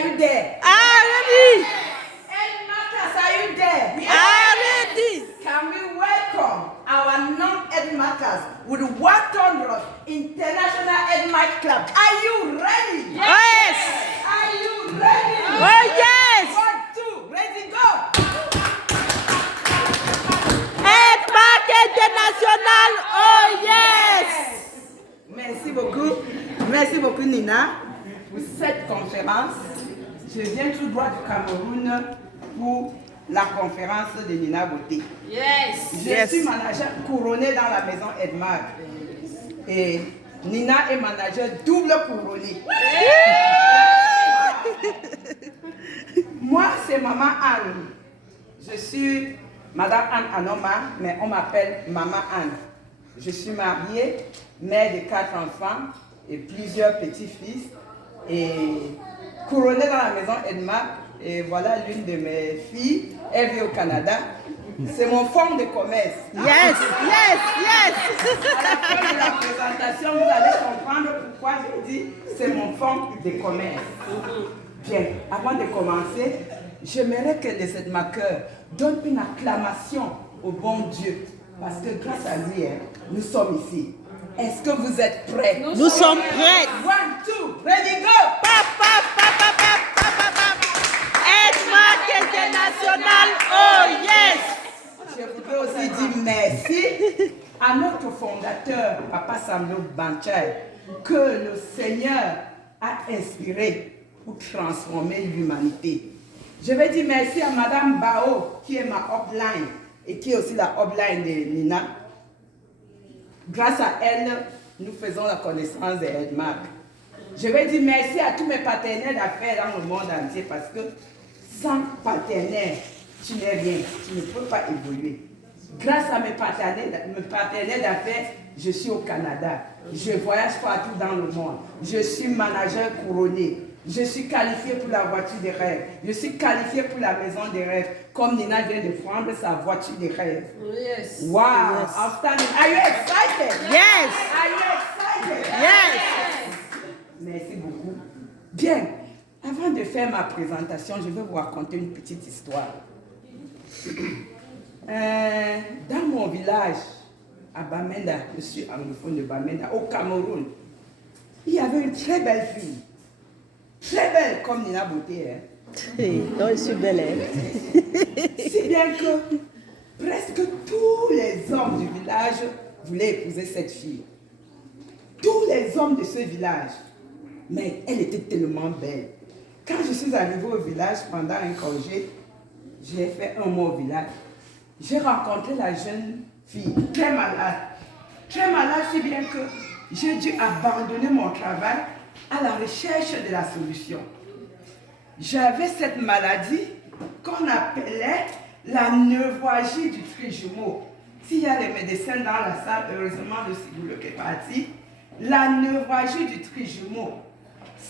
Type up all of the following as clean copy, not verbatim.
are you there? Already. Headmasters, are you there? Already. Can we welcome our non-headmasters with Watondros International Headmaster Club? Are you ready? Yes. Are you ready? Oh yes. 1, 2, ready, go! Headmaster International. Oh yes. Merci beaucoup. Merci beaucoup, Nina, pour cette conférence. Je viens tout droit du Cameroun pour la conférence de Nina Beauté. Yes. Je suis manager couronné dans la maison Edmar. Et Nina est manager double couronné. Moi, c'est Maman Anne. Je suis Madame Anne Anoma, mais on m'appelle Maman Anne. Je suis mariée, mère de 4 enfants et plusieurs petits-fils. Et couronnée dans la maison Edmar. Et voilà l'une de mes filles. Elle vit au Canada. C'est mon fonds de commerce. Yes, yes, yes. À la fin de la présentation, vous allez comprendre pourquoi je dis c'est mon fonds de commerce. Bien, avant de commencer, j'aimerais que les Edmakers donnent une acclamation au bon Dieu. Parce que grâce à lui, nous sommes ici. Est-ce que vous êtes prêts? Nous sommes prêts. 1, 2, ready, go! Headmaster International. Oh yes. Je voudrais aussi dire merci à notre fondateur, Papa Samuel Banchai, que le Seigneur a inspiré pour transformer l'humanité. Je vais dire merci à Madame Bao, qui est ma upline et qui est aussi la upline de Nina. Grâce à elle, nous faisons la connaissance de Edmark. Je vais dire merci à tous mes partenaires d'affaires dans le monde entier parce que sans partenaire, tu n'es rien, tu ne peux pas évoluer. Grâce à mes partenaires d'affaires, je suis au Canada. Je voyage partout dans le monde. Je suis manager couronné. Je suis qualifié pour la voiture des rêves. Je suis qualifié pour la maison des rêves. Comme Nina vient de prendre sa voiture des rêves. Yes. Wow, outstanding. Are you excited? Yes. Are you excited? Yes. Merci beaucoup. Bien, avant de faire ma présentation, je vais vous raconter une petite histoire. Dans mon village, à Bamenda, je suis anglophone de Bamenda, au Cameroun, il y avait une très belle fille. Très belle comme Nina Beauté. Donc, je suis belle. Si bien que presque tous les hommes du village voulaient épouser cette fille. Tous les hommes de ce village. Mais elle était tellement belle. Quand je suis arrivée au village pendant un congé, j'ai fait un mois au village. J'ai rencontré la jeune fille, très malade. Très malade, si bien que j'ai dû abandonner mon travail à la recherche de la solution. J'avais cette maladie qu'on appelait la névralgie du trijumeau. S'il y a les médecins dans la salle, heureusement le Sigoulou est parti. La névralgie du trijumeau,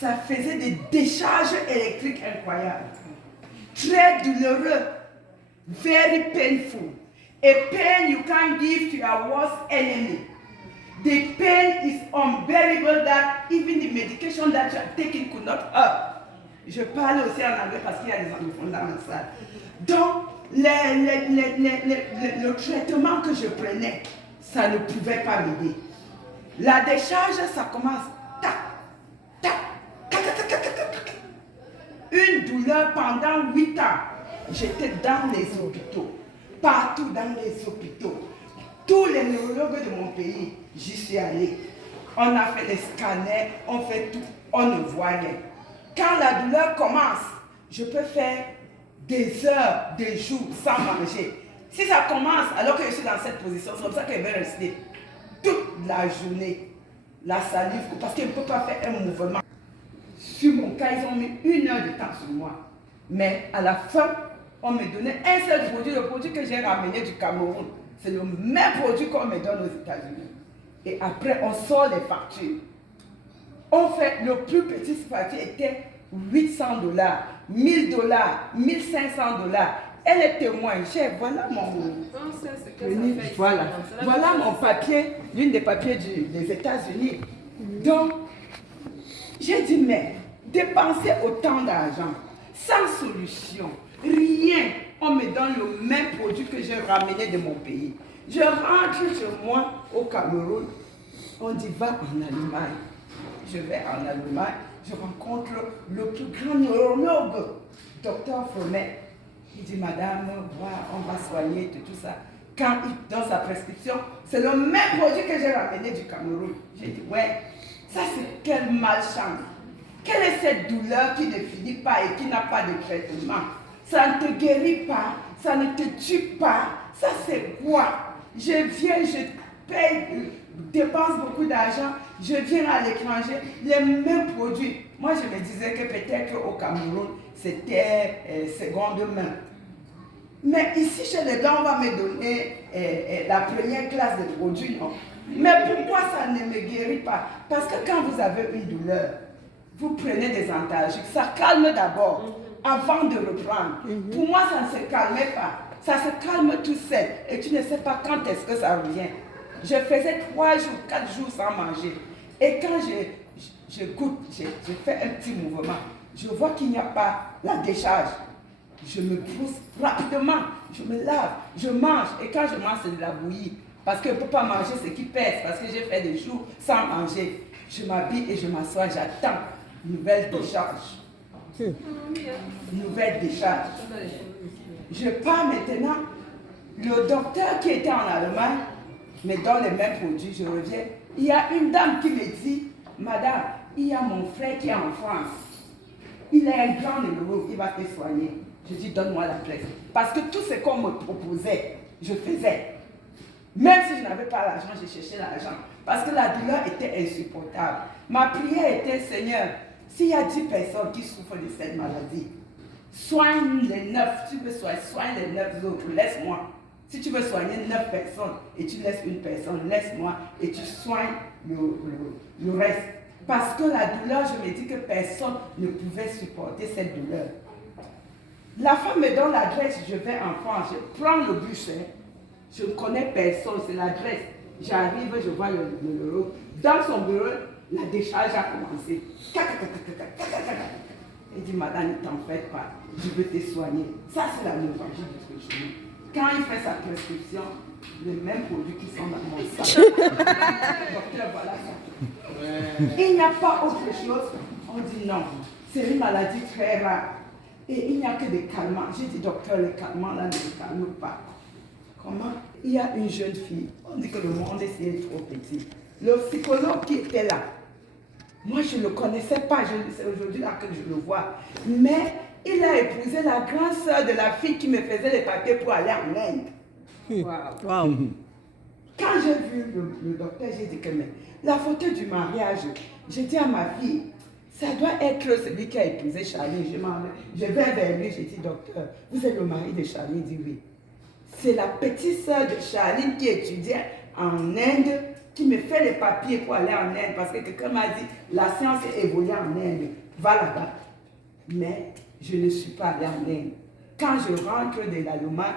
ça faisait des décharges électriques incroyables. Très douloureux. Very painful. A pain you can't give to your worst enemy. The pain is unbearable that even the medication that you are taking could not help. Je parle aussi en anglais parce qu'il y a des anglophones dans la salle. Donc, le traitement que je prenais, ça ne pouvait pas m'aider. La décharge, ça commence. Tac, tac, tac, tac, tac, tac, tac. Une douleur pendant 8 ans. J'étais dans les hôpitaux. Partout dans les hôpitaux. Tous les neurologues de mon pays, j'y suis allée. On a fait des scanners, on fait tout, on ne voit rien. Quand la douleur commence, je peux faire des heures, des jours sans manger. Si ça commence alors que je suis dans cette position, c'est comme ça que je vais rester toute la journée. La salive, parce qu'elle ne peut pas faire un mouvement. Sur mon cas, ils ont mis 1 heure de temps sur moi. Mais à la fin, on me donnait un seul produit, le produit que j'ai ramené du Cameroun. C'est le même produit qu'on me donne aux États-Unis. Et après, on sort les factures. On fait, le plus petit facture était $800, $1000, $1500. Elle est témoin. Voilà voilà mon papier, l'une des papiers des États-Unis. Donc, j'ai dit, mais dépenser autant d'argent, sans solution, rien. On me donne le même produit que j'ai ramené de mon pays. Je rentre chez moi au Cameroun, on dit va en Allemagne. Je vais en Allemagne, je rencontre le plus grand neurologue, docteur Fromet. Il dit, madame, voilà, on va soigner de tout ça. Quand il donne sa prescription, c'est le même produit que j'ai ramené du Cameroun. J'ai dit, ouais, ça c'est quelle malchance. Quelle est cette douleur qui ne finit pas et qui n'a pas de traitement? Ça ne te guérit pas, ça ne te tue pas. Ça c'est quoi? Je viens, je paye, dépense beaucoup d'argent, je viens à l'étranger, les mêmes produits. Moi je me disais que peut-être au Cameroun, c'était seconde main. Mais ici chez les Blancs, on va me donner la première classe de produits, non? Mais pourquoi ça ne me guérit pas? Parce que quand vous avez une douleur, vous prenez des antalgiques, ça calme d'abord, avant de reprendre. Pour moi, ça ne se calmait pas. Ça se calme tout seul. Et tu ne sais pas quand est-ce que ça revient. Je faisais 3 jours, 4 jours sans manger. Et quand je goûte, je fais un petit mouvement, je vois qu'il n'y a pas la décharge. Je me pousse rapidement, je me lave, je mange. Et quand je mange, c'est de la bouillie. Parce qu'on ne peut pas manger ce qui pèse, parce que j'ai fait des jours sans manger. Je m'habille et je m'assois, j'attends. Nouvelle décharge. Nouvelle décharge. Je pars maintenant. Le docteur qui était en Allemagne me donne les mêmes produits, je reviens. Il y a une dame qui me dit, madame, il y a mon frère qui est en France. Il est un grand neurologue, il va te soigner. Je dis, donne-moi la presse. Parce que tout ce qu'on me proposait, je faisais. Même si je n'avais pas l'argent, je cherchais l'argent. Parce que la douleur était insupportable. Ma prière était, Seigneur, s'il y a 10 personnes qui souffrent de cette maladie, soigne les 9. Si tu veux soigne les 9 autres, laisse-moi. Si tu veux soigner 9 personnes et tu laisses une personne, laisse-moi et tu soignes le reste. Parce que la douleur, je me dis que personne ne pouvait supporter cette douleur. La femme me donne l'adresse, je vais en France, je prends le bus, je ne connais personne, c'est l'adresse. J'arrive, je vois le neurologue. Dans son bureau, la décharge a commencé. Il dit, madame, ne t'en fais pas, je veux te soigner. Ça, c'est la neurologie du Christ. Quand il fait sa prescription, les mêmes produits qui sont dans mon sac. Docteur, voilà ça. Il n'y a pas autre chose. On dit non, c'est une maladie très rare. Et il n'y a que des calmants. J'ai dit, docteur, les calmants là ne me calment pas. Comment? Il y a une jeune fille. On dit que le monde est trop petit. Le psychologue qui était là, moi je ne le connaissais pas. C'est aujourd'hui là que je le vois. Mais il a épousé la grande sœur de la fille qui me faisait les papiers pour aller en Inde. Wow. Quand j'ai vu le docteur, j'ai dit que mais, la photo du mariage, j'ai dit à ma fille, ça doit être celui qui a épousé Charlie. Je vais vers lui, j'ai dit, docteur, vous êtes le mari de Charlie? Il dit oui. C'est la petite sœur de Charlie qui étudiait en Inde, qui me fait les papiers pour aller en Inde, parce que quelqu'un m'a dit, la science est évoluée en Inde, va là-bas. Mais je ne suis pas allée en Inde. Quand je rentre de l'Allemagne,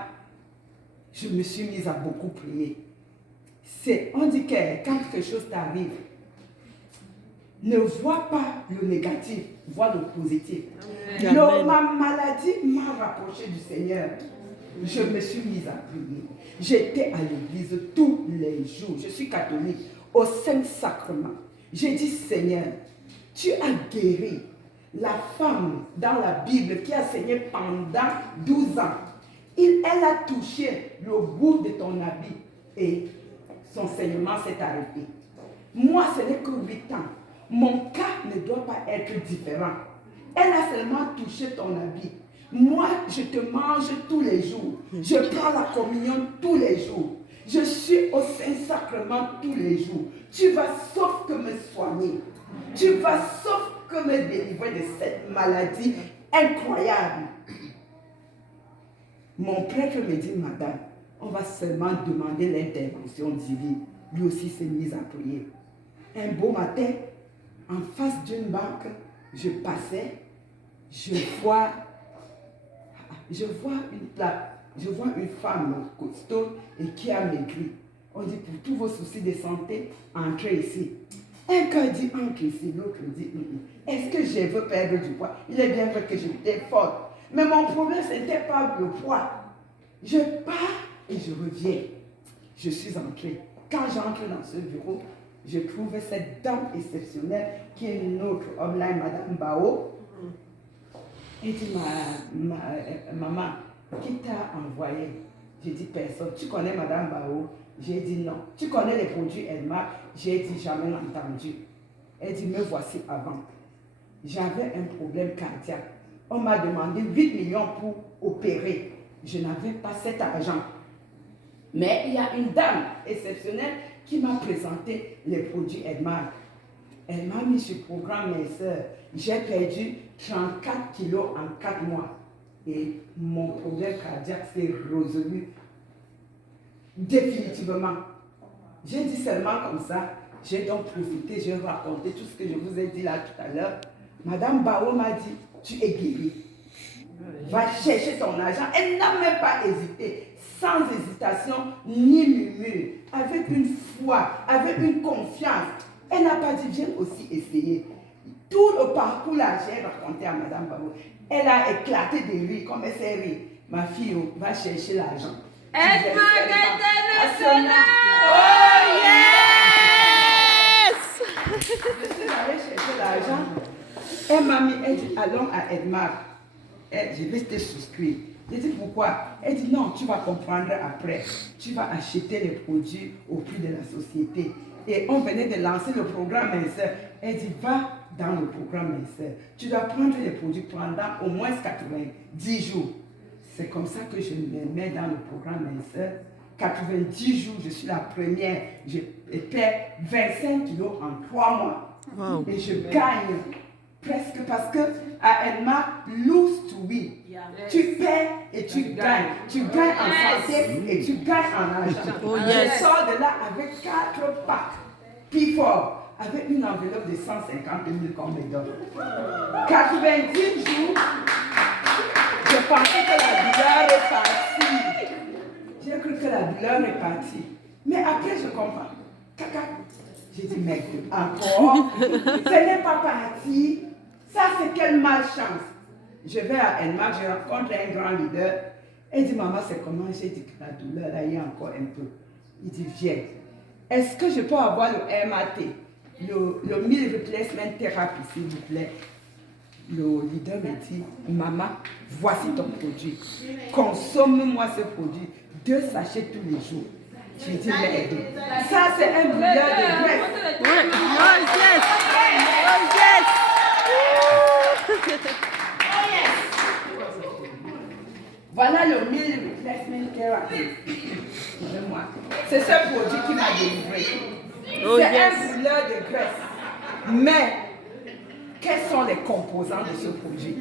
je me suis mise à beaucoup prier. On dit que quand quelque chose t'arrive, ne vois pas le négatif, vois le positif. Ma maladie m'a rapproché du Seigneur. Je me suis mise à prier. J'étais à l'église tous les jours. Je suis catholique. Au Saint-Sacrement. J'ai dit, Seigneur, tu as guéri la femme dans la Bible qui a saigné pendant 12 ans. Elle a touché le bout de ton habit et son saignement s'est arrêté. Moi, ce n'est que 8 ans. Mon cas ne doit pas être différent. Elle a seulement touché ton habit. Moi, je te mange tous les jours. Je prends la communion tous les jours. Je suis au Saint-Sacrement tous les jours. Tu vas sauf que me soigner. Tu vas sauf que me délivrer de cette maladie incroyable. Mon prêtre me dit, madame, on va seulement demander l'intervention divine. Lui aussi s'est mis à prier. Un beau matin, en face d'une banque, je passais, je vois une femme costaud et qui a maigri. On dit, pour tous vos soucis de santé, entrez ici. Un cœur dit encaisser, l'autre dit est-ce que je veux perdre du poids? Il est bien vrai que j'étais forte. Mais mon problème, ce n'était pas le poids. Je pars et je reviens. Je suis entrée. Quand j'entre dans ce bureau, je trouve cette dame exceptionnelle qui est notre online, Madame Bao. Elle dit, maman, qui t'a envoyé? J'ai dit, personne. Tu connais Madame Bao? J'ai dit non. Tu connais les produits Elma? J'ai dit, jamais entendu. Elle dit, me voici avant. J'avais un problème cardiaque. On m'a demandé 8 millions pour opérer. Je n'avais pas cet argent. Mais il y a une dame exceptionnelle qui m'a présenté les produits Edmar. Elle m'a mis sur le programme Mes Sœurs. J'ai perdu 34 kilos en 4 mois. Et mon problème cardiaque s'est résolu définitivement. J'ai dit seulement comme ça. J'ai donc profité, j'ai raconté tout ce que je vous ai dit là tout à l'heure. Madame Bao m'a dit, tu es guérie. Va chercher ton argent. Elle n'a même pas hésité, sans hésitation ni murmure, avec une foi, avec une confiance. Elle n'a pas dit, viens aussi essayer. Tout le parcours là, j'ai raconté à Madame Bao. Elle a éclaté de rire, comme elle s'est ri. Ma fille, va chercher l'argent. Edmar International! Oh yes! Je suis allée chercher l'argent. Elle m'a mis, elle dit, allons à Edmar. Je vais te souscrire. J'ai dit pourquoi? Elle dit non, tu vas comprendre après. Tu vas acheter les produits au prix de la société. Et on venait de lancer le programme Mes Sœurs. Elle dit va dans le programme Mes Sœurs. Tu dois prendre les produits pendant au moins 90 jours. C'est comme ça que je me mets dans le programme Mes Sœurs. 90 jours, je suis la première. Je perds 25 kilos en 3 mois. Wow. Et je gagne presque parce que à Edma, lose to win. Tu perds et tu gagnes. Tu gagnes en santé et tu gagnes en argent. Oh, Je yes. sors de là avec 4 packs. Puis fort, avec une enveloppe de 150 000 qu'on me donne. 90 jours, je pensais que la douleur est partie. J'ai cru que la douleur est partie. Mais après, je comprends. Caca. J'ai dit, mec, encore, ce n'est pas parti. Ça, c'est quelle malchance. Je vais à Enma, je rencontre un grand leader. Il dit, maman, c'est comment? J'ai dit que la douleur, là, il y a encore un peu. Il dit, viens. Est-ce que je peux avoir le MAT, le Meal Replacement Therapy, s'il vous plaît? Le leader me dit, maman, voici ton produit. Consomme-moi ce produit. 2 sachets tous les jours. J'ai dit, mais ça, c'est un brûleur de graisse. Ouais. Oh yes! Oh yes! Voilà le Meal Replacement Therapy. Excusez-moi. C'est ce produit qui m'a délivré. Oh, C'est yes. un brûleur de graisse. Mais, quels sont les composants de ce produit?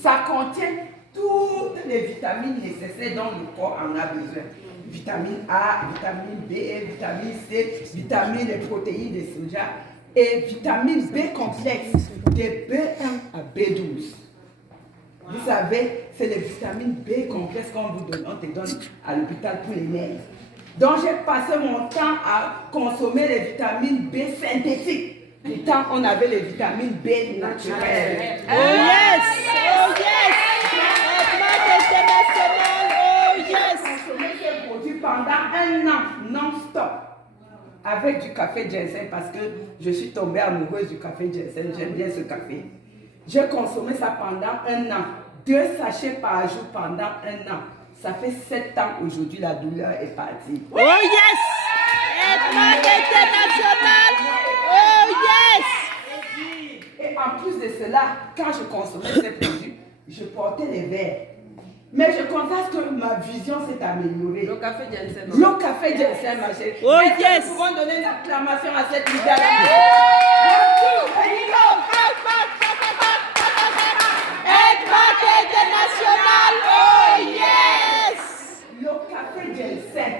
Ça contient toutes les vitamines nécessaires dont le corps en a besoin. Vitamine A, vitamine B, vitamine C, vitamines et protéines de soja et vitamine B complexe de B1 à B12. Vous savez, c'est les vitamines B complexes qu'on vous donne, on te donne à l'hôpital pour les nerfs. Donc j'ai passé mon temps à consommer les vitamines B synthétiques. Pourtant, on avait les vitamines B naturelles. Oh yes! Oh yes! Edmar International! Oh J'ai yes! consommé ces produits pendant 1 an, non-stop. Avec du café ginseng parce que je suis tombée amoureuse du café ginseng. J'aime bien ce café. J'ai consommé ça pendant 1 an. 2 sachets par jour pendant 1 an. Ça fait 7 ans aujourd'hui, la douleur est partie. Oh yes! Edmar International! Oh yes! Et en plus de cela, quand je consommais ces produits, je portais les verres. Mais je constate que ma vision s'est améliorée. Le café Jensen. Le café ginseng, ma chérie. Oh, Est-ce que yes. nous pouvons donner une acclamation à cette leader? Edmar International! Oh yes! Le café ginseng.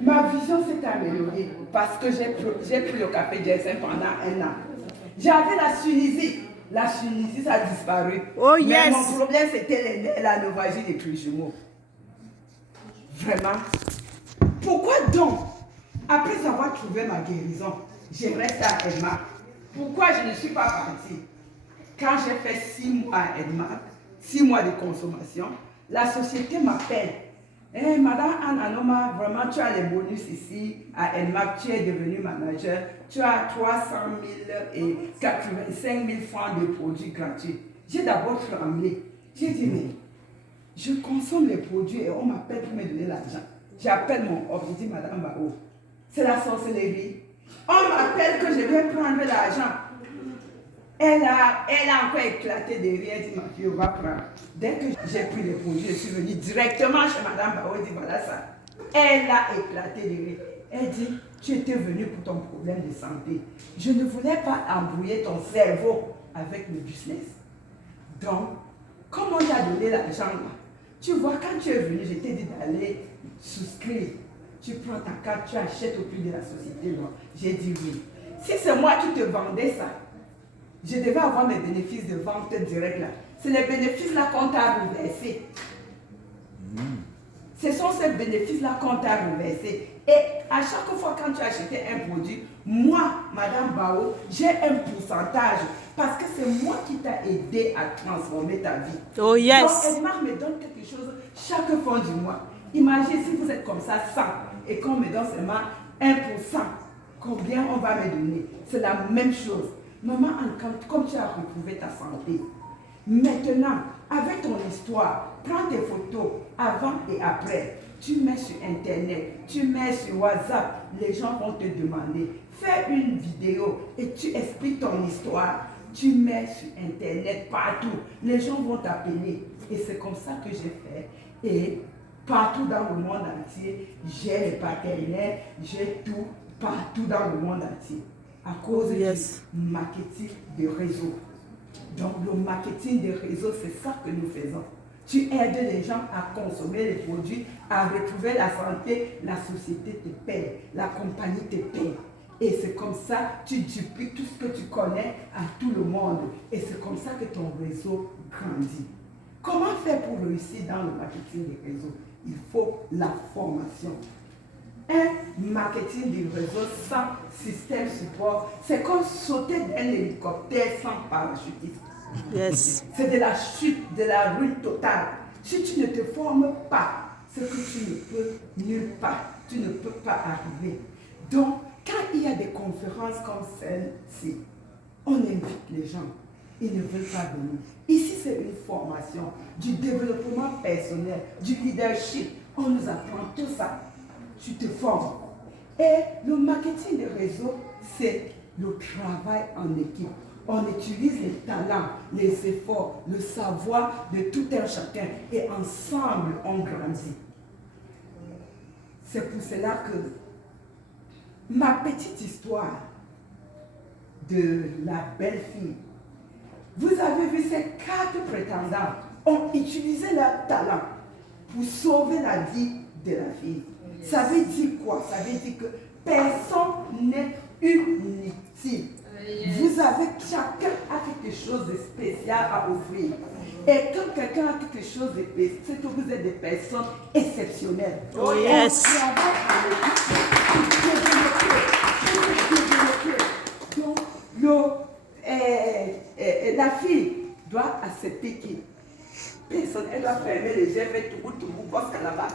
Ma vision s'est améliorée parce que j'ai pris le café ginseng pendant 1 an. J'avais la sinusite. La sinusite a disparu. Oh, Mais yes. mon problème, c'était les nerfs, la novagie des plus jumeaux. Vraiment. Pourquoi donc, Après avoir trouvé ma guérison, j'aimerais ça à Edmark. Pourquoi je ne suis pas partie? Quand j'ai fait 6 mois à Edmark, 6 mois de consommation, la société m'appelle. Eh, Madame Anne Anoma, vraiment, tu as les bonus ici à Edmark, tu es devenu manager, tu as 300 000 et 85 000 francs de produits gratuits. J'ai d'abord tremblé. J'ai dit, mais je consomme les produits et on m'appelle pour me donner l'argent. J'appelle mon homme, je dis, Madame Bao, c'est la sorcellerie. On m'appelle que je vais prendre l'argent. Elle a encore éclaté de rire, elle dit, ma fille, on va prendre. Dès que j'ai pris les produits, je suis venue directement chez Madame Bao, elle dit, voilà ça. Elle a éclaté de rire. Elle dit, tu étais venue pour ton problème de santé. Je ne voulais pas embrouiller ton cerveau avec le business. Donc, comme on t'a donné l'argent là, tu vois, quand tu es venu, je t'ai dit d'aller souscrire. Tu prends ta carte, tu achètes au prix de la société. J'ai dit oui. Si c'est moi qui te vendais ça, je devais avoir mes bénéfices de vente directe là. C'est les bénéfices là qu'on t'a reversés. Ce sont ces bénéfices-là qu'on t'a reversés. Et à chaque fois quand tu achetais un produit, moi, Madame Bao, j'ai un pourcentage parce que c'est moi qui t'ai aidé à transformer ta vie. Oh yes. Donc, Edmark me donne quelque chose chaque fin du mois. Imaginez si vous êtes comme ça 100 et qu'on me donne seulement 1%. Combien on va me donner? C'est la même chose. Maman, comme tu as retrouvé ta santé, maintenant, avec ton histoire, prends tes photos avant et après. Tu mets sur Internet, tu mets sur WhatsApp, les gens vont te demander. Fais une vidéo et tu expliques ton histoire. Tu mets sur Internet partout. Les gens vont t'appeler. Et c'est comme ça que j'ai fait. Et partout dans le monde entier, j'ai les partenaires, j'ai tout partout dans le monde entier. À cause du marketing de réseau. Donc le marketing de réseau, c'est ça que nous faisons. Tu aides les gens à consommer les produits, à retrouver la santé, la société te paie, la compagnie te paie. Et c'est comme ça, tu dupliques tout ce que tu connais à tout le monde. Et c'est comme ça que ton réseau grandit. Comment faire pour réussir dans le marketing des réseaux? Il faut la formation. Un marketing du réseau sans système support, c'est comme sauter d'un hélicoptère sans parachutiste. Yes. C'est de la chute, de la ruine totale. Si tu ne te formes pas, c'est que tu ne peux nulle part. Tu ne peux pas arriver. Donc, quand il y a des conférences comme celle-ci, on invite les gens. Ils ne veulent pas venir. Ici, c'est une formation, du développement personnel, du leadership. On nous apprend tout ça. Tu te formes. Et le marketing de réseau, c'est le travail en équipe. On utilise les talents, les efforts, le savoir de tout un chacun. Et ensemble, on grandit. C'est pour cela que ma petite histoire de la belle fille, vous avez vu ces 4 prétendants ont utilisé leur talent pour sauver la vie de la fille. Ça veut dire quoi? Ça veut dire que personne n'est inutile. Vous avez, chacun a quelque chose de spécial à offrir. Et quand quelqu'un a quelque chose de spécial, c'est que vous êtes des personnes exceptionnelles. Oh yes. Donc, la fille doit accepter qu'il personne, elle doit fermer les yeux, faire tout parce qu'elle a pas.